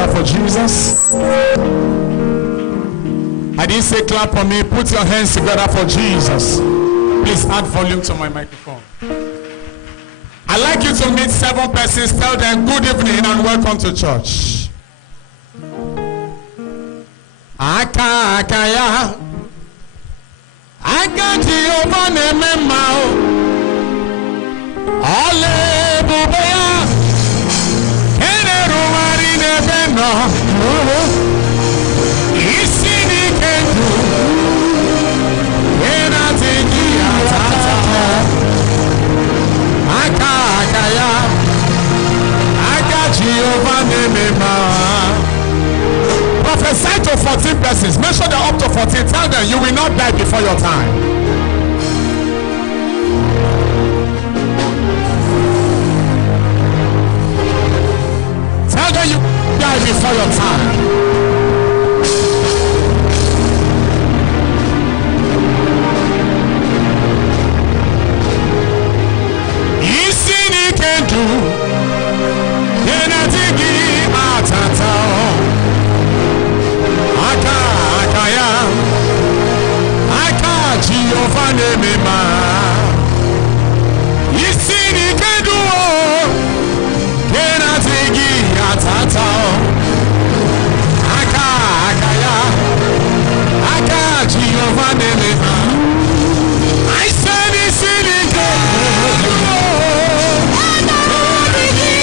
together for Jesus. I didn't say clap for me. Put your hands together for Jesus. Please add volume to my microphone. I'd like you to meet 7 persons. Tell them good evening and welcome to church. Akaya Jehovah Nememao Ole Bubaya Keneru Marine Beno Isini Kendu Enatiki Atata Akaya Jehovah Nememao. Prophesy to 14 persons. Make sure they're up to 14. Tell them you will not die before your time. Tell them you will die before your time. Easy you can do. Enatigi Atata. Jehovah Nemema Isini Keduo Kenatigi Atata Aka Jehovah Nemema I said Isini Keduo Kenatigi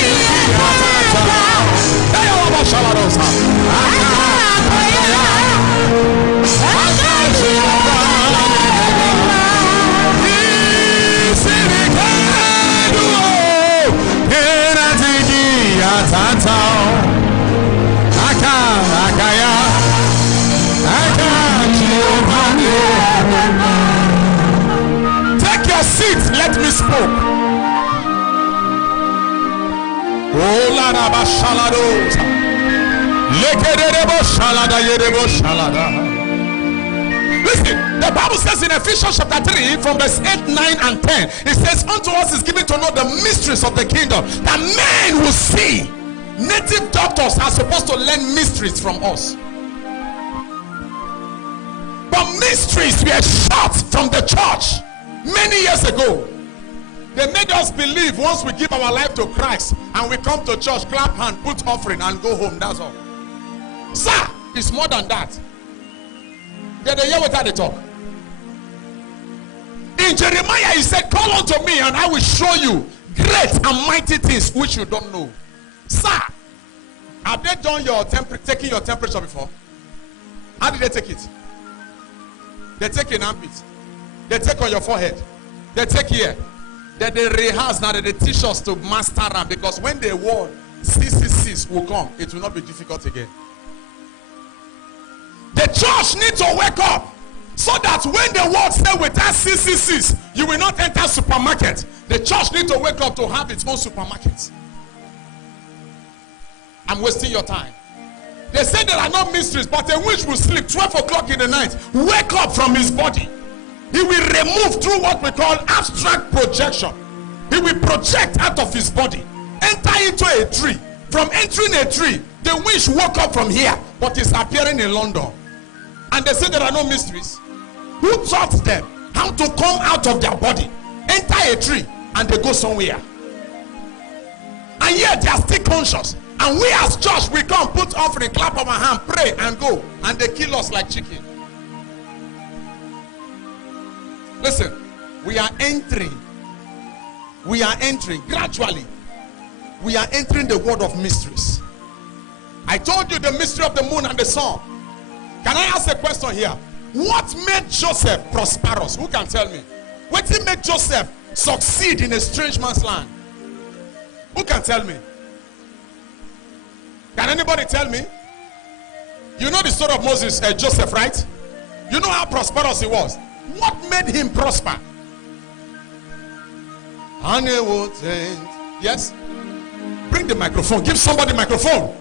Atata Dayawa Shalarosa Take your seat, let me speak. Oh, la raba shalados. Lekedebo shalada yedebo shalada. Listen, the Bible says in Ephesians chapter 3 from verse 8, 9 and 10, it says unto us is given to know the mysteries of the kingdom that men will see. Native doctors are supposed to learn mysteries from us. But mysteries were shot from the church many years ago. They made us believe once we give our life to Christ and we come to church, clap hand, put offering and go home. That's all. Sir, it's more than that. They hear what they talk. In Jeremiah, he said, call unto me and I will show you great and mighty things which you don't know. Sir, have they done your taking your temperature before? How did they take it? They take an armpit. They take on your forehead. They take here. Then they rehearse now that they teach us to master them, because when they word 666 will come, it will not be difficult again. The church needs to wake up so that when the word say without 666, you will not enter supermarket. The church needs to wake up to have its own supermarket. I'm wasting your time. They say there are no mysteries, but a witch will sleep 12 o'clock in the night, wake up from his body. He will remove through what we call abstract projection. He will project out of his body, enter into a tree. From entering a tree, the witch woke up from here, but is appearing in London. And they say there are no mysteries. Who taught them how to come out of their body, enter a tree, and they go somewhere? And yet they are still conscious. And we as church, we come, put offering, clap our hand, pray, and go. And they kill us like chicken. Listen, we are entering gradually. We are entering the world of mysteries. I told you the mystery of the moon and the sun. Can I ask a question here? What made Joseph prosperous? Who can tell me? What made Joseph succeed in a strange man's land? Who can tell me? Can anybody tell me? You know the story of Moses, Joseph, right? You know how prosperous he was. What made him prosper? Yes? Bring the microphone. Give somebody the microphone.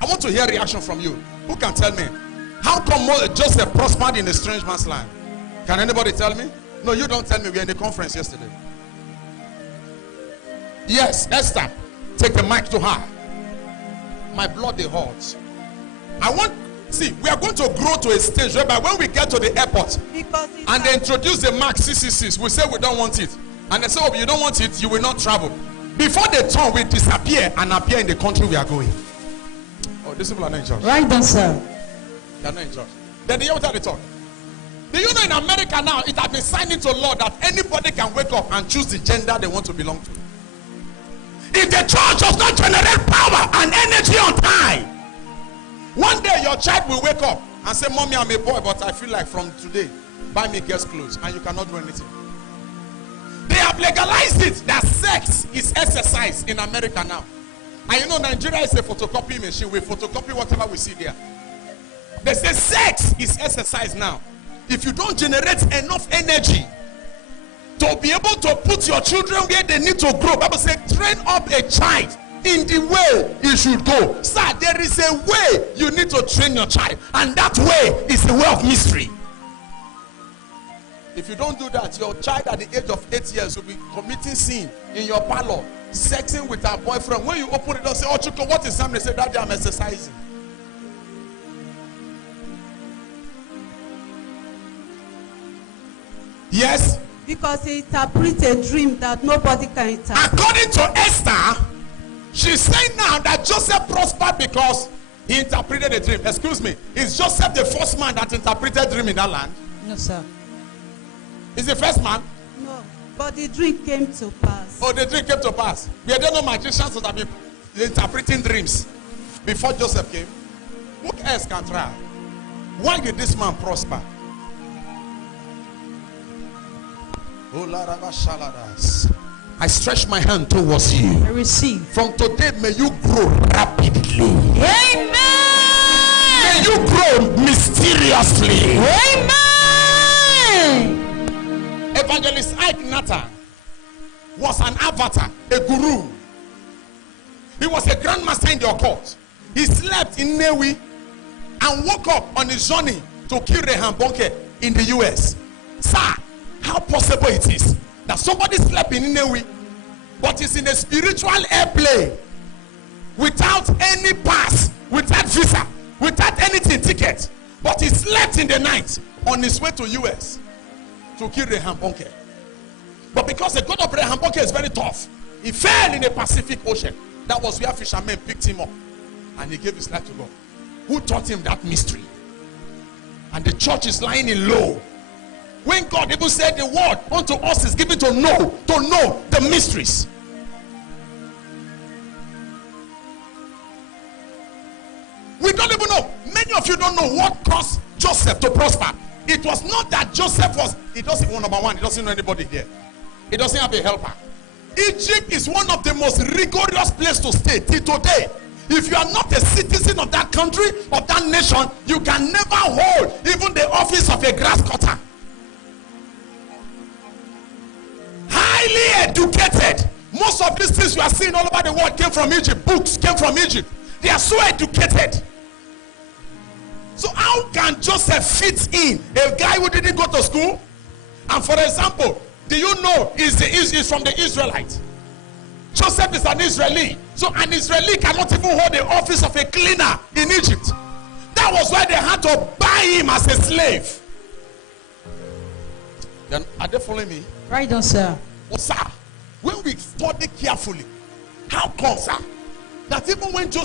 I want to hear a reaction from you. Who can tell me? How come Joseph prospered in a strange man's land? Can anybody tell me? No, you don't tell me. We were in the conference yesterday. Yes, Esther. Take the mic to her. My blood they hot. See, we are going to grow to a stage whereby when we get to the airport and they introduce the Mark 666, we say we don't want it. And they say, oh, you don't want it, you will not travel. Before they turn, we disappear and appear in the country we are going. Oh, these people are not in church. Right then, sir. They are not in church. Then they always talk. Do you know in America now, it has been signed into law that anybody can wake up and choose the gender they want to belong to. If the church does not generate power and energy on time, one day your child will wake up and say, Mommy, I'm a boy, but I feel like from today, buy me girls' clothes, and you cannot do anything. They have legalized it that sex is exercise in America now. And you know, Nigeria is a photocopy machine. We photocopy whatever we see there. They say sex is exercise now. If you don't generate enough energy to be able to put your children where they need to grow, Bible says, train up a child in the way he should go. Sir, there is a way you need to train your child, and that way is the way of mystery. If you don't do that, your child at the age of 8 years will be committing sin in your parlor, sexing with her boyfriend. When you open it up, say, oh, Chuko, what is happening? Say, Daddy, I'm exercising. Yes? Because he interprets a dream that nobody can interpret. According to Esther, she's saying now that Joseph prospered because he interpreted a dream. Excuse me, is Joseph the first man that interpreted dream in that land? No, sir. Is the first man? No, but the dream came to pass. Oh, the dream came to pass. We don't know magicians that have been interpreting dreams before Joseph came. Who else can try? Why did this man prosper? I stretch my hand towards you. I receive. From today, may you grow rapidly. Amen. May you grow mysteriously. Amen. Evangelist Ike Nathan was an avatar, a guru. He was a grandmaster in the occult. He slept in Newi and woke up on his journey to kill Reinhard Bonnke in the US. Sir, how possible it is that somebody slept in Newi but is in a spiritual airplane without any pass, without visa, without anything, ticket, but he slept in the night on his way to US to kill Reinhard Bonnke. But because the God of Reinhard Bonnke is very tough, he fell in the Pacific Ocean. That was where fishermen picked him up and he gave his life to God. Who taught him that mystery? And the church is lying in low. When God even said the word unto us is given to know the mysteries. We don't even know. Many of you don't know what caused Joseph to prosper. It was not that Joseph was, he doesn't know, number one, he doesn't know anybody here. He doesn't have a helper. Egypt is one of the most rigorous places to stay till today. If you are not a citizen of that country, of that nation, you can never hold even the office of a grass cutter. Highly educated. Most of these things you are seeing all over the world came from Egypt. Books came from Egypt. They are so educated. So how can Joseph fit in a guy who didn't go to school? And for example, do you know he's from the Israelites? Joseph is an Israeli. So an Israeli cannot even hold the office of a cleaner in Egypt. That was why they had to buy him as a slave. Then, are they following me? Right on, sir. Oh, sir, when we study carefully, how come, sir, that even when Joseph